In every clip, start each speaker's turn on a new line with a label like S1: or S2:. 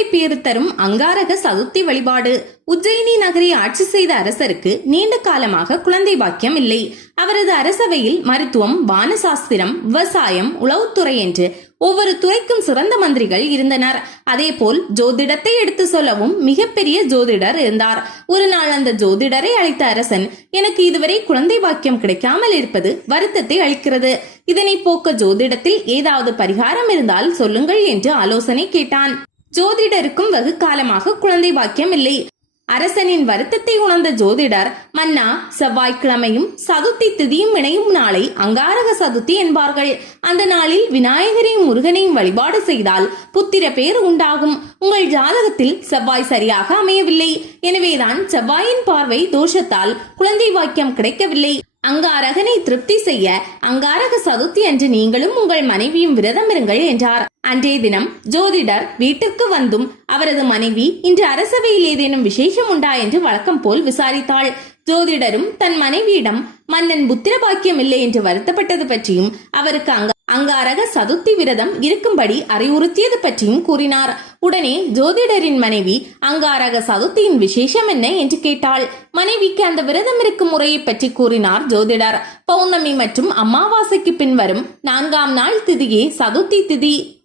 S1: குழந்தை பேறு தரும் அங்காரக சதுர்த்தி வழிபாடு. உஜ்ஜயினி நகரை ஆட்சி செய்த அரசருக்கு நீண்ட காலமாக குழந்தை பாக்கியம் இல்லை. அவரது அரசவையில் மருத்துவம் வானசாஸ்திரம் விவசாயம் உளவுத்துறை என்று ஒவ்வொரு துறைக்கும் சிறந்த மந்திரிகள் இருந்தனர். அதேபோல் ஜோதிடத்தை எடுத்து சொல்லவும் மிகப்பெரிய ஜோதிடர் இருந்தார். ஒரு நாள் அந்த ஜோதிடரை அழைத்த அரசன் எனக்கு இதுவரை குழந்தை பாக்கியம் கிடைக்காமல் இருப்பது வருத்தத்தை அளிக்கிறது. இதனை போக்க ஜோதிடத்தில் ஏதாவது பரிகாரம் இருந்தால் சொல்லுங்கள் என்று ஆலோசனை கேட்டான். ஜோதிடருக்கும் வெகு காலமாக குழந்தை பாக்கியம் இல்லை. அரசனின் வருத்தத்தை உணர்ந்த ஜோதிடர் மன்னா செவ்வாய்க்கிழமையும் சதுர்த்தி திதியும் இணையும் நாளை அங்காரக சதுர்த்தி என்பார்கள். அந்த நாளில் விநாயகரையும் முருகனையும் வழிபாடு செய்தால் புத்திர பேர் உண்டாகும். உங்கள் ஜாதகத்தில் செவ்வாய் சரியாக அமையவில்லை. எனவேதான் செவ்வாயின் பார்வை தோஷத்தால் குழந்தை வாக்கியம் கிடைக்கவில்லை. அங்காரகனை திருப்தி செய்ய அங்காரக சதுர்த்தி அன்று நீங்களும் உங்கள் மனைவியும் விரதம் இருங்கள் என்றார். அன்றைய தினம் ஜோதிடர் வீட்டிற்கு வந்தும் அவரது மனைவி இன்று அரசவையில் ஏதேனும் விசேஷம் உண்டா என்று வழக்கம் போல் விசாரித்தாள். ஜோதிடரும் தன் மனைவியிடம் மன்னன் புத்திர பாக்கியம் இல்லை என்று வருத்தப்பட்டது பற்றியும் அவருக்கு அங்க அங்காரக சதுர்த்தி விரதம் இருக்கும்படி அறிவுறுத்தியது பற்றியும் கூறினார். உடனே ஜோதிடரின் மனைவி அங்காரக சதுர்த்தியின் விசேஷம் என்ன? என்று கேட்டாள். மனைவிக்கு அந்த விரதம் இருக்கும் முறையை பற்றி கூறினார் ஜோதிடர். பௌர்ணமி மற்றும் அமாவாசைக்கு பின் வரும் நான்காம் நாள் திதியே சதுர்த்தி திதி.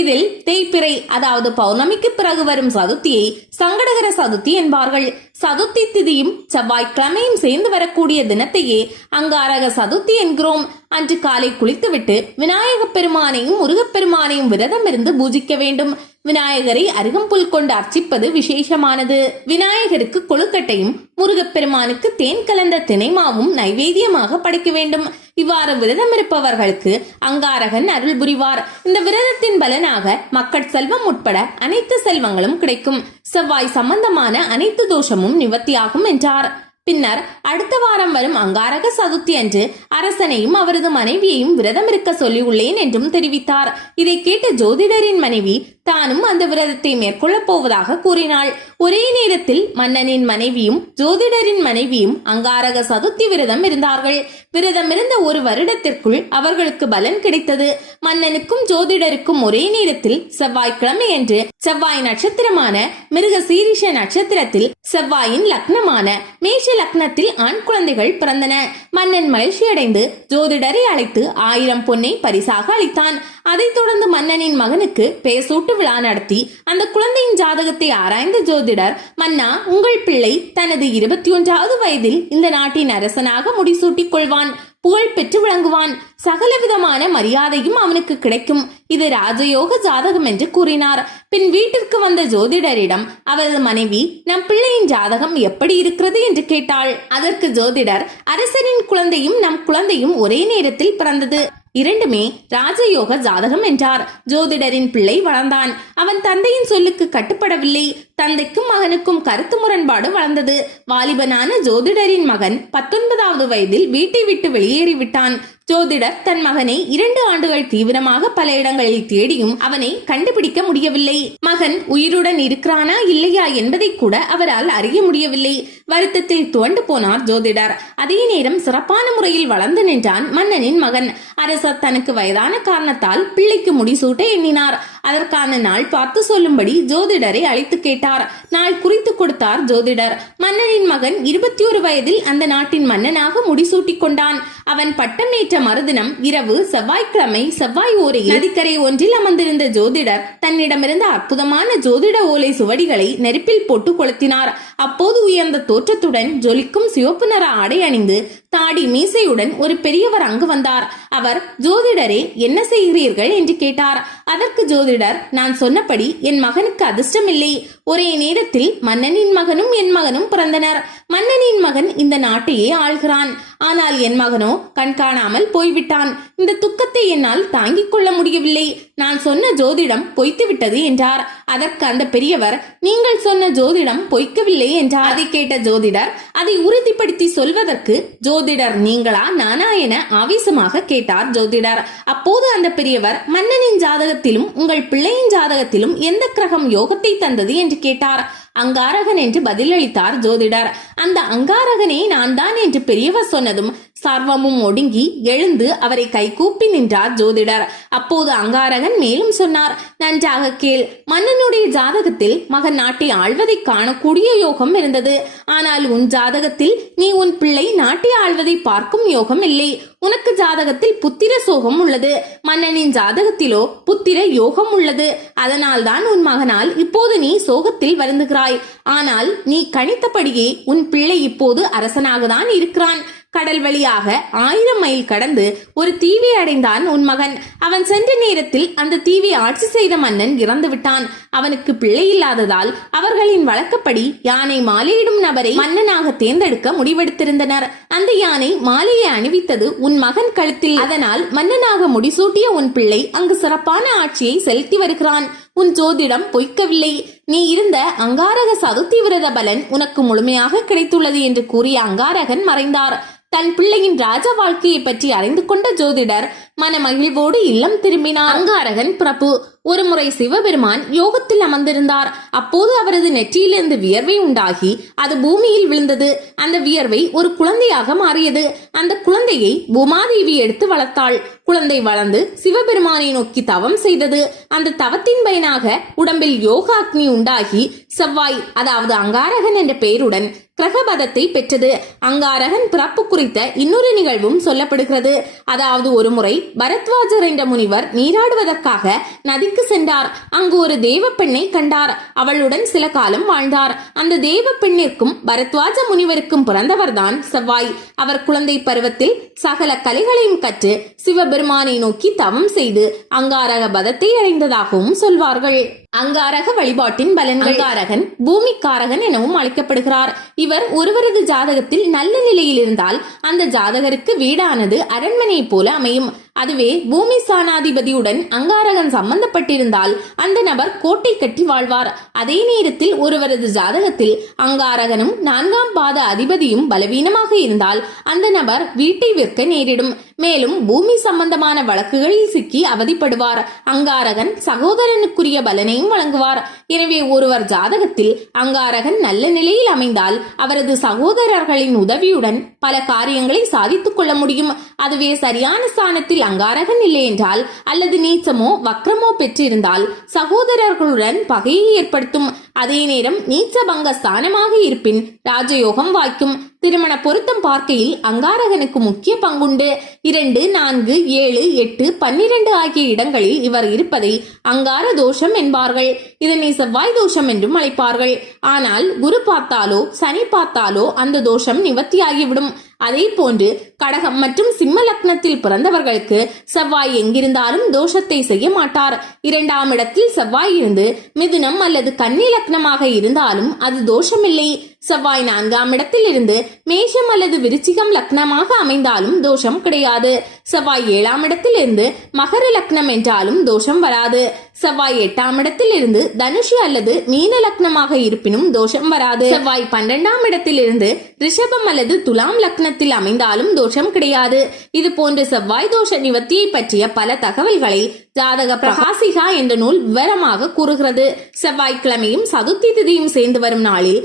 S1: இதில் தேய்பிறை அதாவது பௌர்ணமிக்கு பிறகு வரும் சதுர்த்தியை சங்கடகர சதுர்த்தி என்பார்கள். சதுர்த்தி திதியும் செவ்வாய்க்கிழமையும் சேர்ந்து வரக்கூடிய தினத்தையே அங்காரக சதுர்த்தி என்கிறோம். அன்று காலை குளித்துவிட்டு விநாயகப் பெருமானையும் முருகப்பெருமானையும் விரதம் இருந்து பூஜிக்க வேண்டும். விநாயகரை அருகம்புல் கொண்டு அர்ச்சிப்பது விசேஷமானது. விநாயகருக்கு கொழுக்கட்டையும் முருகப்பெருமானுக்கு தேன் கலந்த திணைமாவும் நைவேத்தியமாக படைக்க வேண்டும். இவ்வாறு விரதம் இருப்பவர்களுக்கு அங்காரகன் அருள் புரிவார். இந்த விரதத்தின் பலனாக மக்கள் செல்வம் உட்பட அனைத்து செல்வங்களும் கிடைக்கும். செவ்வாய் சம்பந்தமான அனைத்து தோஷமும் நிவர்த்தியாகும் என்றார். பின்னர் அடுத்த வாரம் வரும் அங்காரக சதுர்த்தி அன்று அரசனையும் அவரது மனைவியையும் விரதம் இருக்க சொல்லியுள்ளேன் என்றும் தெரிவித்தார். இதை கேட்ட ஜோதிடரின் மனைவி தானும் அந்த விரதத்தை மேற்கொள்ளப் போவதாக கூறினாள். ஒரே நேரத்தில் மன்னனின் மனைவியும் ஜோதிடரின் மனைவியும் அங்காரக சதுர்த்தி விரதம் இருந்தார்கள். விரதம் இருந்த ஒரு வருடத்திற்குள் அவர்களுக்கு பலன் கிடைத்தது. மன்னனுக்கும் ஜோதிடருக்கும் ஒரே நேரத்தில் செவ்வாய்க்கிழமை என்று செவ்வாய் நட்சத்திரமான மிருக சீரிஷ நட்சத்திரத்தில் செவ்வாயின் லக்னமான மேஷ லக்னத்தில் ஆண் குழந்தைகள் பிறந்தன. மன்னன் மகிழ்ச்சியடைந்து ஜோதிடரை அழைத்து ஆயிரம் பொன்னை பரிசாக அளித்தான். அதைத் தொடர்ந்து மன்னனின் மகனுக்கு பேசூட்டு விழா நடத்தி அந்த குழந்தையின் ஜாதகத்தை ஆராய்ந்த ஜோதிடர் மன்னா உங்கள் பிள்ளை தனது இருபத்தி ஒன்றாவது வயதில் இந்த நாட்டின் அரசனாக முடிசூட்டிக் கொள்வான் புகழ் பெற்று விளங்குவான். சகலவிதமான மரியாதையும் அவனுக்கு கிடைக்கும். இது ராஜயோக ஜாதகம் என்று கூறினார். பின் வீட்டிற்கு வந்த ஜோதிடரிடம் அவரது மனைவி நம் பிள்ளையின் ஜாதகம் எப்படி இருக்கிறது? என்று கேட்டாள். அதற்கு ஜோதிடர் அரசரின் குழந்தையும் நம் குழந்தையும் ஒரே நேரத்தில் பிறந்தது. இரண்டுமே ராஜயோக ஜாதகம் என்றார். ஜோதிடரின் பிள்ளை வளர்ந்தான். அவன் தந்தையின் சொல்லுக்கு கட்டுப்படவில்லை. தந்தைக்கும் மகனுக்கும் கருத்து முரண்பாடு வளர்ந்தது. வாலிபனான ஜோதிடரின் மகன் பத்தொன்பதாவது வயதில் வீட்டை விட்டு வெளியேறிவிட்டான் ஜோதிடர் தன் மகனை இரண்டு ஆண்டுகள் தீவிரமாக பல இடங்களில் தேடியும் அவனை கண்டுபிடிக்க முடியவில்லை. மகன் உயிருடன் இருக்கிறானா இல்லையா என்பதை கூட அவரால் அறிய முடியவில்லை. வருத்தத்தில் துவண்டு போனார் ஜோதிடர். அதே நேரம் சிறப்பான முறையில் வளர்ந்து நின்றான் மன்னனின் மகன். அரசர் தனக்கு வயதான காரணத்தால் பிள்ளைக்கு முடிசூட்ட எண்ணினார். அதற்கான நாள் பார்த்து சொல்லும்படி ஜோதிடரை அழைத்து கேட்டார். நாள் குறித்து கொடுத்தார் ஜோதிடர். மன்னனின் மகன் இருபத்தி ஒரு வயதில் அந்த நாட்டின் மன்னனாக முடிசூட்டிக் கொண்டான். அவன் பட்டமேற்ற மறுதினம் இரவு செவ்வாய்க்கிழமை செவ்வாய் ஓரையில் நதிக்கரை ஒன்றில் அமர்ந்திருந்த ஜோதிடர் தன்னிடமிருந்த அற்புதமான ஜோதிட ஓலை சுவடிகளை நெருப்பில் போட்டு கொளுத்தினார். அப்போது உயர்ந்த தோற்றத்துடன் ஜொலிக்கும் சிவப்பு நிற ஆடை அணிந்து தாடி மீசையுடன் ஒரு பெரியவர் அங்கு வந்தார். அவர் ஜோதிடரே என்ன செய்கிறீர்கள்? என்று கேட்டார். அதற்கு ஜோதிடர் நான் சொன்னபடி என் மகனுக்கு அதிர்ஷ்டமில்லை. ஒரே நேரத்தில் மன்னனின் மகனும் என் மகனும் பிறந்தனர். மன்னனின் மகன் இந்த நாட்டையே ஆள்கிறான். ஆனால் என் மகனோ கண்காணாமல் போய்விட்டான். இந்த துக்கத்தை என்னால் தாங்கிக் கொள்ள முடியவில்லை. நான் சொன்ன ஜோதிடம் பொய்த்து விட்டது என்றார். அதற்கு அந்த பெரியவர் நீங்கள் சொன்ன ஜோதிடம் பொய்க்கவில்லை என்றார். அதை கேட்ட ஜோதிடர் அதை உறுதிப்படுத்தி சொல்வதற்கு ஜோதிடர் நீங்களா? நானா என ஆவேசமாக கேட்டார் ஜோதிடர். அப்போது அந்த பெரியவர் மன்னனின் ஜாதகத்திலும் உங்கள் பிள்ளையின் ஜாதகத்திலும் எந்த கிரகம் யோகத்தை தந்தது? என்று கேட்டார். அங்காரகன் என்று பதிலளித்தார் ஜோதிடர். அந்த அங்காரகனே நான் தான் என்று பெரியவர் சொன்னதும் சர்வமும் ஒடுங்கி எழுந்து அவரை கைகூப்பி நின்றார் ஜோதிடர். அப்போது அங்காரகன் மேலும் சொன்னார் நன்றாக கேள். மன்னனுடைய ஜாதகத்தில் மகன் நாட்டை ஆழ்வதை காணக்கூடிய யோகம் இருந்தது. ஆனால் உன் ஜாதகத்தில் நீ உன் பிள்ளை நாட்டை ஆழ்வதை பார்க்கும் யோகம் இல்லை. உனக்கு ஜாதகத்தில் புத்திர சோகம் உள்ளது. மன்னனின் ஜாதகத்திலோ புத்திர யோகம் உள்ளது. அதனால்தான் உன் மகனால் இப்போது நீ சோகத்தில் வருந்துகிறாய். ஆனால் நீ கணித்தபடியே உன் பிள்ளை இப்போது அரசனாக தான் இருக்கிறான். கடல் வழியாக ஆயிரம் மைல் கடந்து ஒரு தீவை அடைந்தான் உன் மகன். அவன் சென்ற நேரத்தில் அந்த தீவை ஆட்சி செய்த மன்னன் இறந்து விட்டான். அவனுக்கு பிள்ளை இல்லாததால் அவர்களின் வழக்கப்படி யானை மாலையிடும் நபரை மன்னனாக தேர்ந்தெடுக்க முடிவெடுத்திருந்தனர். அந்த யானை மாலையை அணிவித்தது உன் மகன் கழுத்தில். அதனால் மன்னனாக முடிசூட்டிய உன் பிள்ளை அங்கு சிறப்பான ஆட்சியை செலுத்தி வருகிறான். உன் ஜோதிடம் பொய்க்கவில்லை. நீ இருந்த அங்காரக சதுர்த்தி விரத பலன் உனக்கு முழுமையாக கிடைத்துள்ளது என்று கூறிய அங்காரகன் மறைந்தார். தன் பிள்ளையின் ராஜ வாழ்க்கையை பற்றி அறிந்து கொண்ட ஜோதிடர் மனமகிழ்வோடு இல்லம் திரும்பினார். அங்காரகன் பிரபு ஒருமுறை சிவபெருமான் யோகத்தில் அமர்ந்திருந்தார். அப்போது அவரது நெற்றியிலிருந்து வியர்வை உண்டாகி அது பூமியில் விழுந்தது. அந்த வியர்வை ஒரு குழந்தையாக மாறியது. அந்த குழந்தையை பூமாதேவி எடுத்து வளர்த்தாள். குழந்தை வளர்ந்து சிவபெருமானை நோக்கி தவம் செய்தது. அந்த தவத்தின் பயனாக உடம்பில் யோகாக்னி உண்டாகி செவ்வாய் அதாவது அங்காரகன் என்ற பெயருடன் கிரகபதத்தை பெற்றது. அங்காரகன் பிறப்பு குறித்த இன்னொரு நிகழ்வும் சொல்லப்படுகிறது. அதாவது ஒரு முறை பரத்வாஜர் என்ற முனிவர் நீராடுவதற்காக நதிக்கு சென்றார். அங்கு ஒரு தேவ பெண்ணை கண்டார். அவளுடன் சில காலம் வாழ்ந்தார். அந்த தேவ பெண்ணிற்கும் பரத்வாஜ முனிவருக்கும் பிறந்தவர்தான் செவ்வாய். அவர் குழந்தை பருவத்தில் சகல கலைகளையும் கற்று சிவபெருமானை நோக்கி தவம் செய்து அங்காரக பதத்தை அடைந்ததாகவும் சொல்வார்கள். அங்காரக வழிபாட்டின் பலன்கள். அங்காரகன். பூமிக்காரகன் எனவும் அழைக்கப்படுகிறார். இவர் ஒருவரது ஜாதகத்தில் நல்ல நிலையில் இருந்தால் அந்த ஜாதகருக்கு வீடானது அரண்மனை போல அமையும். அதுவே பூமி சாணாதிபதியுடன் அங்காரகன் சம்பந்தப்பட்டிருந்தால் அந்த நபர் கோட்டை கட்டி வாழ்வார். அதே நேரத்தில் ஒருவரது ஜாதகத்தில் அங்காரகனும் நான்காம் பாத அதிபதியும் பலவீனமாக இருந்தால் அந்த நபர் வீட்டை விற்க நேரிடும். மேலும் பூமி சம்பந்தமான வழக்குகளில் சிக்கி அவதிப்படுவார். அங்காரகன் சகோதரனுக்குரிய பலனையும் வழங்குவார். எனவே ஒருவர் ஜாதகத்தில் அங்காரகன் நல்ல நிலையில் அமைந்தால் அவரது சகோதரர்களின் உதவியுடன் பல காரியங்களை சாதித்துக் கொள்ள முடியும். அதுவே சரியான ஸ்தானத்தில் அங்காரகன் இல்லை என்றால் அல்லது நீச்சமோ வக்ரமோ பெற்றிருந்தால் சகோதரர்களுடன் பகையை ஏற்படுத்தும். அதே நேரம் நீச்சபங்க ஸ்தானமாக இருப்பின் ராஜயோகம் வாய்க்கும். திருமண பொருத்தம் பார்க்கையில் அங்காரகனுக்கு முக்கிய பங்குண்டு. இரண்டு நான்கு ஏழு எட்டு பன்னிரண்டு ஆகிய இடங்களில் இவர் இருப்பதை அங்கார தோஷம் என்பார்கள். இதனை செவ்வாய் தோஷம் என்றும் அழைப்பார்கள். ஆனால் குரு பார்த்தாலோ சனி பார்த்தாலோ அந்த தோஷம் நிவர்த்தியாகிவிடும். அதே போன்று கடகம் மற்றும் சிம்ம லக்னத்தில் பிறந்தவர்களுக்கு செவ்வாய் எங்கிருந்தாலும் தோஷத்தை செய்ய மாட்டார். இரண்டாம் இடத்தில் செவ்வாய் இருந்து மிதுனம் அல்லது கன்னி லக்னமாக இருந்தாலும் அது தோஷமில்லை. செவ்வாய் நான்காம் இடத்தில் இருந்து மேஷம் அல்லது விருச்சிகம் லக்னமாக அமைந்தாலும் தோஷம் கிடையாது. செவ்வாய் ஏழாம் இடத்தில் இருந்து மகர லக்னம் என்றாலும் தோஷம் வராது. செவ்வாய் எட்டாம் இடத்தில் இருந்து தனுஷு அல்லது மீன லக்னமாக இருப்பினும் தோஷம் வராது. செவ்வாய் பன்னெண்டாம் இடத்தில் இருந்து ரிஷபம் அல்லது துலாம் லக்னத்தில் அமைந்தாலும் தோஷம் கிடையாது. இது போன்ற செவ்வாய் தோஷ நிவர்த்தியை பற்றிய பல தகவல்களை ஜாதக பிரகாசிகா என்ற நூல் விவரமாக கூறுகிறது. செவ்வாய்க்கிழமையும் சதுர்த்தி திதியும் சேர்ந்து வரும் நாளில்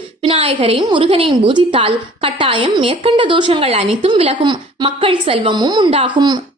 S1: விநாயகரையும் முருகனையும் பூஜித்தால் கட்டாயம் மேற்கண்ட தோஷங்கள் அனைத்தும் விலகும். மக்கள் செல்வமும் உண்டாகும்.